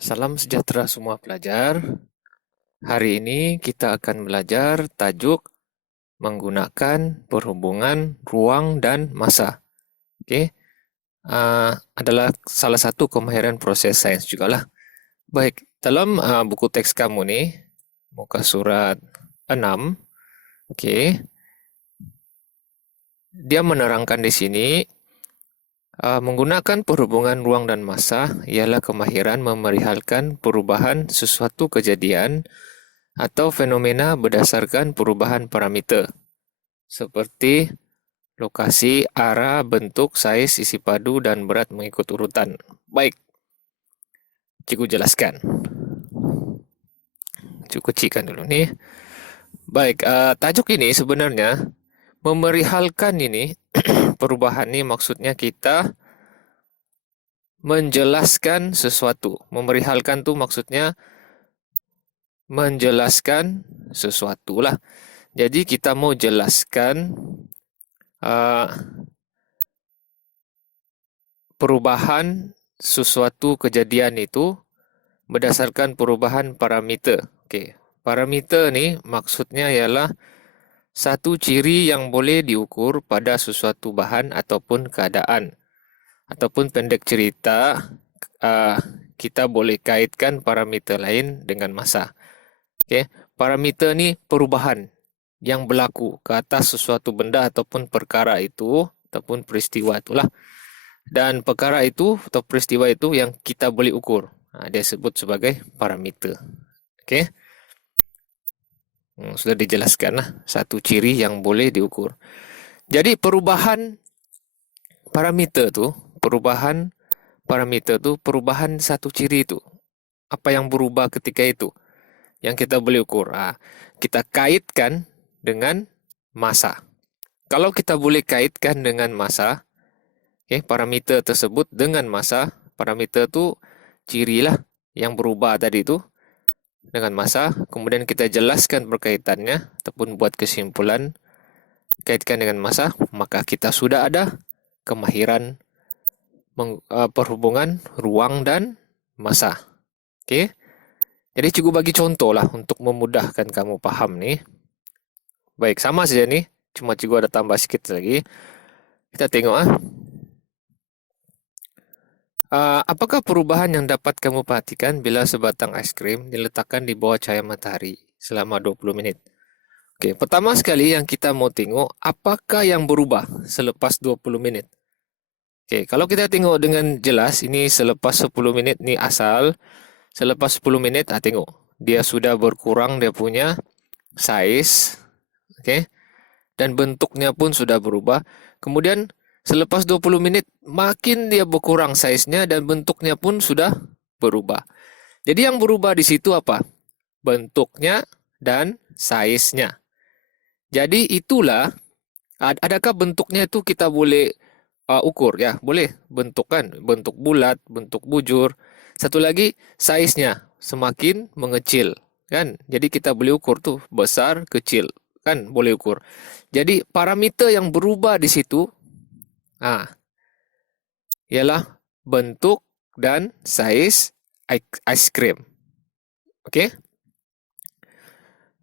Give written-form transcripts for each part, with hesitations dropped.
Salam sejahtera semua pelajar. Hari ini kita akan belajar tajuk menggunakan perhubungan ruang dan masa. Oke, adalah salah satu kemahiran proses sains juga lah. Baik, dalam buku teks kamu nih, muka surat 6, oke, dia menerangkan di sini menggunakan perhubungan ruang dan masa ialah kemahiran memerihalkan perubahan sesuatu kejadian atau fenomena berdasarkan perubahan parameter, seperti lokasi, arah, bentuk, saiz, isi padu, dan berat mengikut urutan. Baik, cikgu jelaskan. Cikgu kecilkan dulu nih. Baik, tajuk ini sebenarnya memerihalkan ini, perubahan ini maksudnya kita menjelaskan sesuatu. Memerihalkan tuh maksudnya menjelaskan sesuatu lah. Jadi kita mau jelaskan perubahan sesuatu kejadian itu berdasarkan perubahan parameter. Okey, parameter ni maksudnya ialah satu ciri yang boleh diukur pada sesuatu bahan ataupun keadaan. Ataupun pendek cerita, kita boleh kaitkan parameter lain dengan masa. Okey, parameter ni perubahan yang berlaku ke atas sesuatu benda ataupun perkara itu ataupun peristiwa itulah. Dan perkara itu atau peristiwa itu yang kita boleh ukur. Dia sebut sebagai parameter. Okey. Sudah dijelaskan lah. Satu ciri yang boleh diukur. Jadi perubahan parameter tu, perubahan satu ciri itu. Apa yang berubah ketika itu? Yang kita boleh ukur. Kita kaitkan dengan masa. Kalau kita boleh kaitkan dengan masa, parameter tersebut dengan masa, parameter tu cirilah yang berubah tadi tu dengan masa, kemudian kita jelaskan berkaitannya ataupun buat kesimpulan kaitkan dengan masa, maka kita sudah ada kemahiran perhubungan ruang dan masa. Okey. Jadi cikgu bagi contoh lah untuk memudahkan kamu faham ni. Baik, sama saja ni, cuma cikgu ada tambah sikit lagi. Kita tengok apakah perubahan yang dapat kamu perhatikan bila sebatang ais krim diletakkan di bawah cahaya matahari selama 20 menit? Okey, pertama sekali yang kita mau tengok, apakah yang berubah selepas 20 minit? Okey, kalau kita tengok dengan jelas, ini selepas 10 minit ni asal, selepas 10 minit, tengok. Dia sudah berkurang dia punya saiz, okey, dan bentuknya pun sudah berubah. Kemudian selepas 20 menit, makin dia berkurang saiznya dan bentuknya pun sudah berubah. Jadi yang berubah di situ apa? Bentuknya dan saiznya. Jadi itulah, adakah bentuknya itu kita boleh ukur? Ya, boleh. Bentuk kan, bentuk bulat, bentuk bujur. Satu lagi, saiznya semakin mengecil. Kan? Jadi kita boleh ukur tuh, besar, kecil. Kan boleh ukur. Jadi parameter yang berubah di situ ialah bentuk dan saiz ais krim. Okey?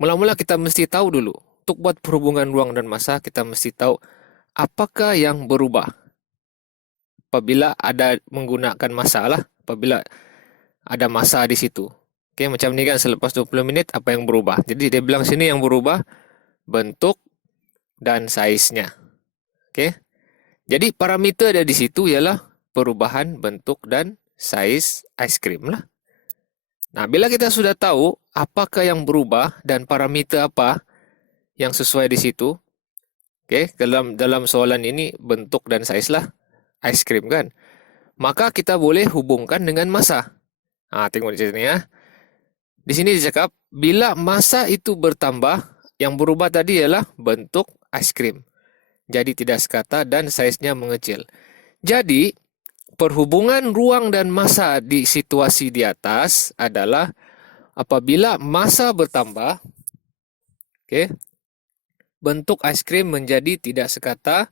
Mula-mula kita mesti tahu dulu. Untuk buat perhubungan ruang dan masa, kita mesti tahu apakah yang berubah. Apabila ada menggunakan masa lah. Apabila ada masa di situ. Okey, macam ni kan selepas 20 minit, apa yang berubah? Jadi dia bilang sini yang berubah, bentuk dan saiznya. Okey? Jadi parameter ada di situ ialah perubahan bentuk dan saiz ais krim lah. Nah, bila kita sudah tahu apakah yang berubah dan parameter apa yang sesuai di situ, dalam soalan ini bentuk dan saiz lah ais krim kan, maka kita boleh hubungkan dengan masa. Tengok di sini ya. Di sini dicakap bila masa itu bertambah, yang berubah tadi ialah bentuk ais krim. Jadi tidak sekata dan saiznya mengecil. Jadi perhubungan ruang dan masa di situasi di atas adalah apabila masa bertambah, bentuk ais krim menjadi tidak sekata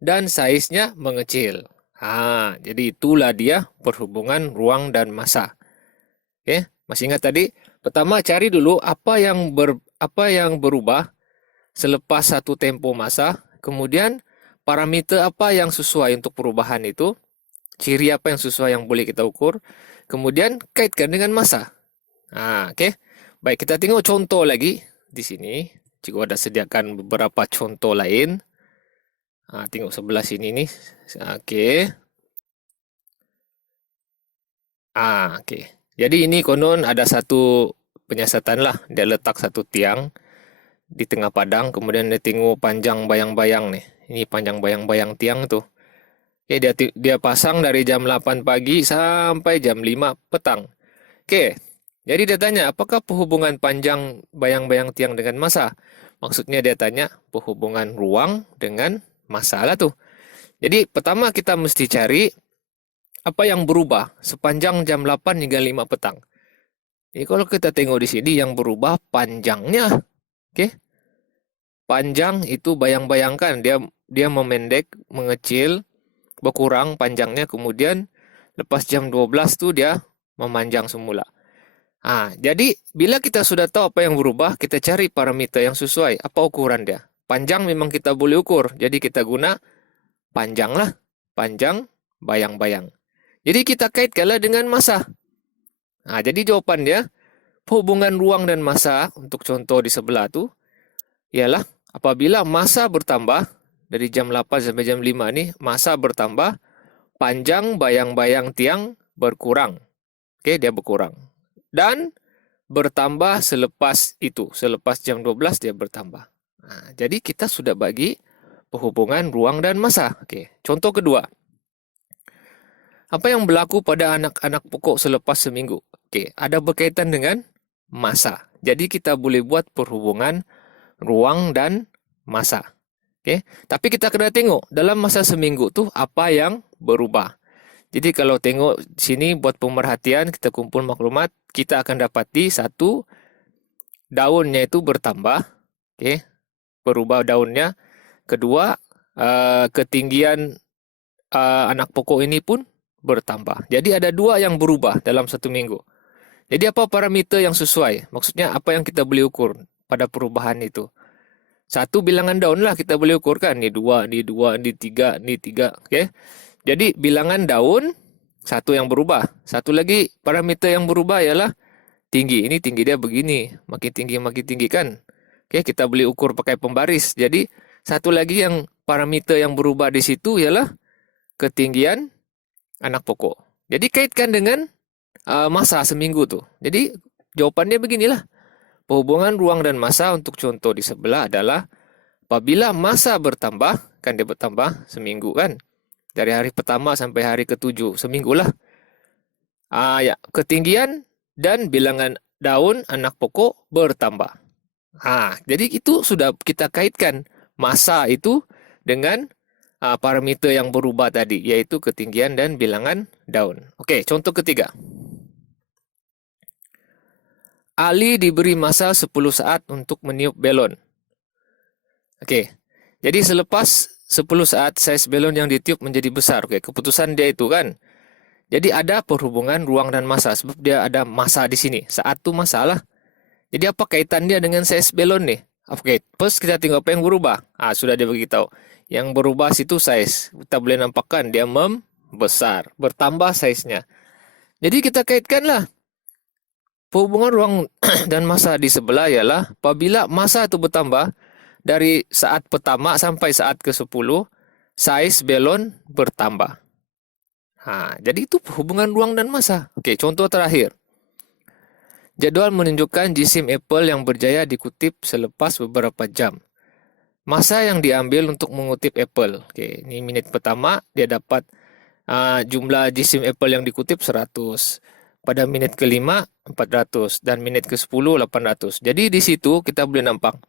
dan saiznya mengecil. Jadi itulah dia perhubungan ruang dan masa. Oke, masih ingat tadi? Pertama cari dulu apa yang berubah selepas satu tempo masa, kemudian parameter apa yang sesuai untuk perubahan itu, ciri apa yang sesuai yang boleh kita ukur, kemudian kaitkan dengan masa. Nah, oke. Baik, kita tengok contoh lagi di sini. Cikgu ada sediakan beberapa contoh lain. Tengok sebelah sini nih. Oke. Oke. Jadi ini konon ada satu penyiasatan lah. Dia letak satu tiang di tengah padang, kemudian dia tengok panjang bayang-bayang nih. Ini panjang bayang-bayang tiang tuh. Oke, dia pasang dari jam 8 pagi sampai jam 5 petang. Oke. Jadi dia tanya, apakah perhubungan panjang bayang-bayang tiang dengan massa? Maksudnya dia tanya perhubungan ruang dengan massa lah tuh. Jadi pertama kita mesti cari apa yang berubah sepanjang jam 8 hingga 5 petang. Jadi kalau kita tengok di sini yang berubah panjangnya. Oke. Panjang itu bayang-bayangkan dia memendek, mengecil, berkurang panjangnya, kemudian lepas jam 12 tuh dia memanjang semula. Jadi bila kita sudah tahu apa yang berubah, kita cari parameter yang sesuai. Apa ukuran dia? Panjang memang kita boleh ukur, jadi kita guna panjang lah. Panjang bayang-bayang. Jadi kita kaitkanlah dengan massa. Jadi jawabannya, hubungan ruang dan massa untuk contoh di sebelah tu ialah apabila massa bertambah dari jam 8 sampai jam 5 nih, massa bertambah, panjang bayang-bayang tiang berkurang. Oke, dia berkurang. Dan bertambah selepas itu, selepas jam 12 dia bertambah. Jadi kita sudah bagi perhubungan ruang dan massa. Oke, contoh kedua. Apa yang berlaku pada anak-anak pokok selepas seminggu? Oke, ada berkaitan dengan massa. Jadi kita boleh buat perhubungan ruang dan massa. Oke, tapi kita kena tengok dalam masa seminggu tuh apa yang berubah. Jadi kalau tengok sini buat pemerhatian, kita kumpul maklumat, kita akan dapati satu, daunnya itu bertambah. Oke, berubah daunnya. Kedua, ketinggian anak pokok ini pun bertambah. Jadi ada dua yang berubah dalam satu minggu. Jadi apa parameter yang sesuai? Maksudnya apa yang kita boleh ukur pada perubahan itu? Satu, bilangan daun lah kita boleh ukurkan. Ini dua, ini dua, ini tiga, ini tiga. Oke. Jadi bilangan daun, satu yang berubah. Satu lagi parameter yang berubah ialah tinggi. Ini tinggi dia begini. Makin tinggi kan. Oke, kita boleh ukur pakai pembaris. Jadi satu lagi yang parameter yang berubah di situ ialah ketinggian anak pokok. Jadi kaitkan dengan masa seminggu tuh. Jadi jawabannya beginilah. Perhubungan ruang dan massa untuk contoh di sebelah adalah apabila massa bertambah, kan dia bertambah seminggu kan. Dari hari pertama sampai hari ke-7, seminggu lah. Ketinggian dan bilangan daun anak pokok bertambah. Jadi itu sudah kita kaitkan massa itu dengan parameter yang berubah tadi, yaitu ketinggian dan bilangan daun. Oke, contoh ketiga. Ali diberi masa 10 saat untuk meniup belon. Oke, jadi selepas 10 saat size belon yang ditiup menjadi besar. Oke, keputusan dia itu kan. Jadi ada perhubungan ruang dan massa sebab dia ada massa di sini. Saat itu masalah. Jadi apa kaitan dia dengan size belon nih? Oke, first kita tengok apa yang berubah. Sudah dia beritahu. Yang berubah situ size. Kita boleh nampakkan dia membesar, bertambah size-nya. Jadi kita kaitkanlah. Perhubungan ruang dan massa di sebelah ialah apabila massa itu bertambah dari saat pertama sampai saat ke-10, size belon bertambah. Jadi itu hubungan ruang dan massa. Oke, contoh terakhir. Jadwal menunjukkan jisim apel yang berjaya dikutip selepas beberapa jam. Masa yang diambil untuk mengutip apel. Oke, ini minit pertama dia dapat jumlah jisim apel yang dikutip 100. Pada minit ke-5, 400. Dan minit ke-10, 800. Jadi di situ kita boleh nampak.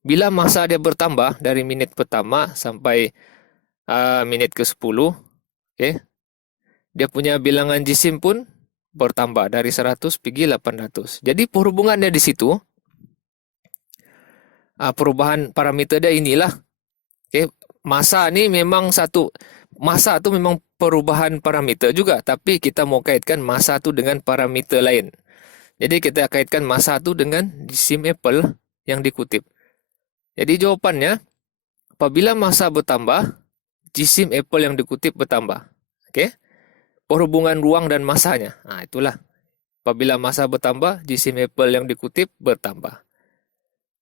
Bila masa dia bertambah dari minit pertama sampai minit ke-10, okay, dia punya bilangan jisim pun bertambah dari 100 pergi 800. Jadi perhubungannya di situ, perubahan parameter dia inilah. Okay, masa ini memang satu, perubahan parameter juga, tapi kita mau kaitkan masa itu dengan parameter lain. Jadi kita kaitkan massa itu dengan jisim apple yang dikutip. Jadi jawabannya, apabila massa bertambah, jisim apple yang dikutip bertambah. Oke? Perhubungan ruang dan massanya. Nah, itulah. Apabila massa bertambah, jisim apple yang dikutip bertambah.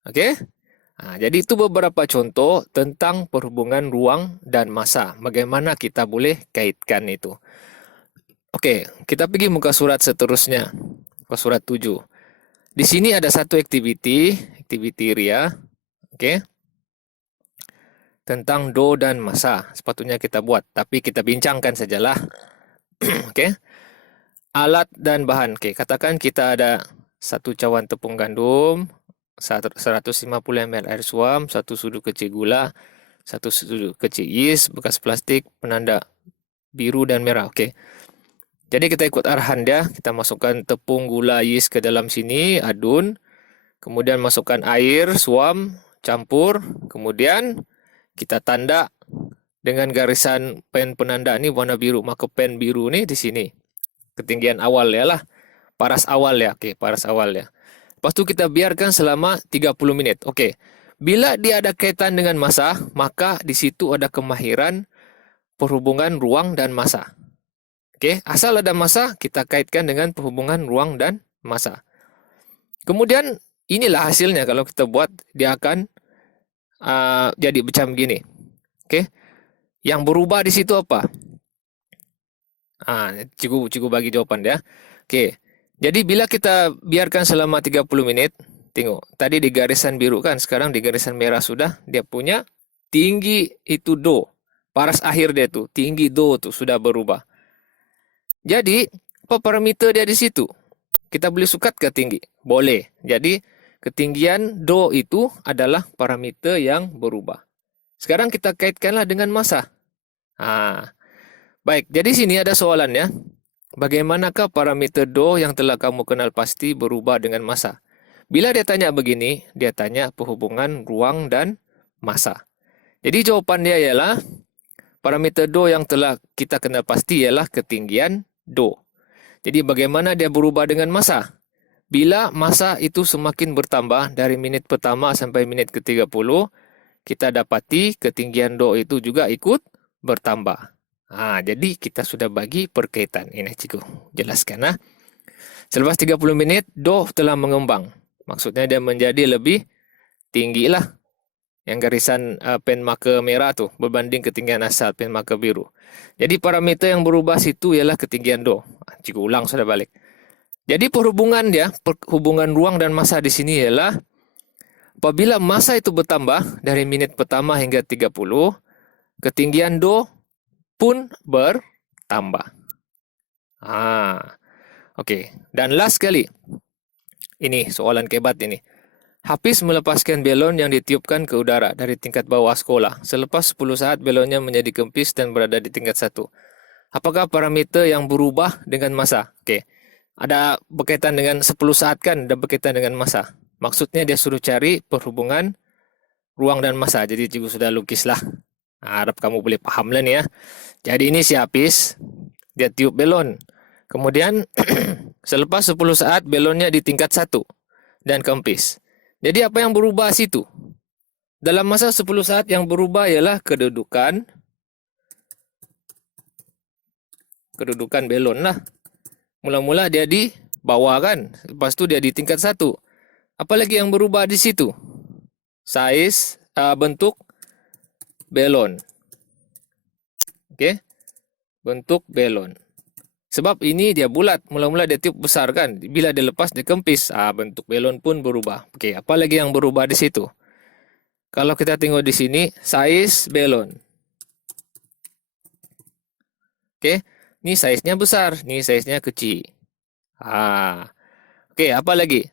Oke? Nah, jadi itu beberapa contoh tentang perhubungan ruang dan massa. Bagaimana kita boleh kaitkan itu. Oke, kita pergi muka surat seterusnya. Muka surat 7. Di sini ada satu activity Ria. Oke. Tentang do dan massa. Sepatutnya kita buat, tapi kita bincangkan sajalah. Oke. Alat dan bahan. Oke, katakan kita ada satu cawan tepung gandum, 150 ml air suam, satu sudu kecil gula, satu sudu kecil yeast, bekas plastik, penanda biru dan merah. Oke. Jadi kita ikut arahan dia, kita masukkan tepung, gula, yeast ke dalam sini, adun, kemudian masukkan air, suam, campur, kemudian kita tanda dengan garisan pen penanda ini warna biru. Maka pen biru nih di sini. Ketinggian awal ya lah. Paras awal ya. Oke, paras awal ya. Lepas itu kita biarkan selama 30 menit. Oke. Bila dia ada kaitan dengan massa, maka di situ ada kemahiran perhubungan ruang dan massa. Oke, asal ada massa, kita kaitkan dengan perhubungan ruang dan massa. Kemudian inilah hasilnya kalau kita buat, dia akan jadi macam gini. Oke. Yang berubah di situ apa? Cikgu bagi jawaban dia. Oke. Jadi bila kita biarkan selama 30 menit, tengok. Tadi di garisan biru kan, sekarang di garisan merah sudah, dia punya tinggi itu do. Paras akhir dia tuh, tinggi do tuh sudah berubah. Jadi, apa parameter dia di situ? Kita boleh sukat ke tinggi? Boleh. Jadi, ketinggian do itu adalah parameter yang berubah. Sekarang kita kaitkanlah dengan massa. Baik, jadi sini ada soalannya. Bagaimanakah parameter do yang telah kamu kenal pasti berubah dengan massa? Bila dia tanya begini, dia tanya perhubungan ruang dan massa. Jadi jawapan dia ialah parameter do yang telah kita kenal pasti ialah ketinggian do. Jadi bagaimana dia berubah dengan massa? Bila massa itu semakin bertambah dari minit pertama sampai minit ke-30, kita dapati ketinggian do itu juga ikut bertambah. Jadi kita sudah bagi perkaitan. Ini cikgu jelaskan. Selepas 30 menit, do telah mengembang. Maksudnya dia menjadi lebih tinggi lah. Yang garisan pen marker merah tuh berbanding ketinggian asal pen marker biru. Jadi parameter yang berubah situ ialah ketinggian do. Cikgu ulang sudah balik. Jadi perhubungan ruang dan massa di sini ialah apabila massa itu bertambah dari minit pertama hingga 30, ketinggian do pun bertambah. Oke. Dan last kali. Ini soalan kebat ini. Hafiz melepaskan belon yang ditiupkan ke udara dari tingkat bawah sekolah. Selepas 10 saat belonnya menjadi kempis dan berada di tingkat 1. Apakah parameter yang berubah dengan massa? Oke. Ada berkaitan dengan 10 saat kan, dan berkaitan dengan massa. Maksudnya dia suruh cari perhubungan ruang dan massa. Jadi cikgu sudah lukislah. Harap kamu boleh paham lah nih ya. Jadi ini si Hafiz, dia tiup belon. Kemudian selepas 10 saat belonnya di tingkat 1 dan kempis. Jadi apa yang berubah situ? Dalam masa 10 saat yang berubah ialah kedudukan belon lah. Mula-mula dia di bawah kan, lepas tu dia di tingkat 1. Apalagi yang berubah di situ? Saiz, bentuk belon. Oke. Bentuk belon. Sebab ini dia bulat, mula-mula dia tiup besar kan. Bila dia lepas dia kempis, bentuk belon pun berubah. Oke, apa lagi yang berubah di situ? Kalau kita tengok di sini, saiz belon. Oke, ini saiznya besar, ini saiznya kecil. Oke, apa lagi?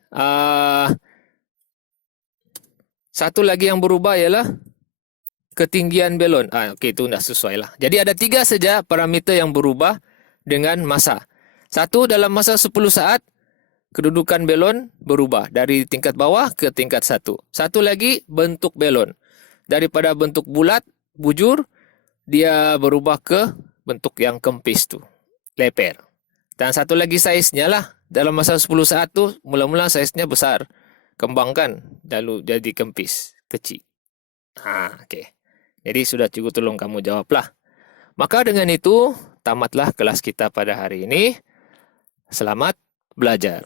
Satu lagi yang berubah ialah ketinggian belon. Oke, itu sudah sesuai lah. Jadi ada 3 saja parameter yang berubah dengan massa. Satu, dalam masa 10 saat, kedudukan belon berubah dari tingkat bawah ke tingkat 1. Satu lagi, bentuk belon. Daripada bentuk bulat, bujur, dia berubah ke bentuk yang kempis tuh, leper. Dan satu lagi saiznya lah. Dalam masa 10 saat tuh mula-mula saiznya besar. Kembangkan, lalu jadi kempis, kecil. Oke. Jadi sudah cukup, tolong kamu jawablah. Maka dengan itu, tamatlah kelas kita pada hari ini. Selamat belajar.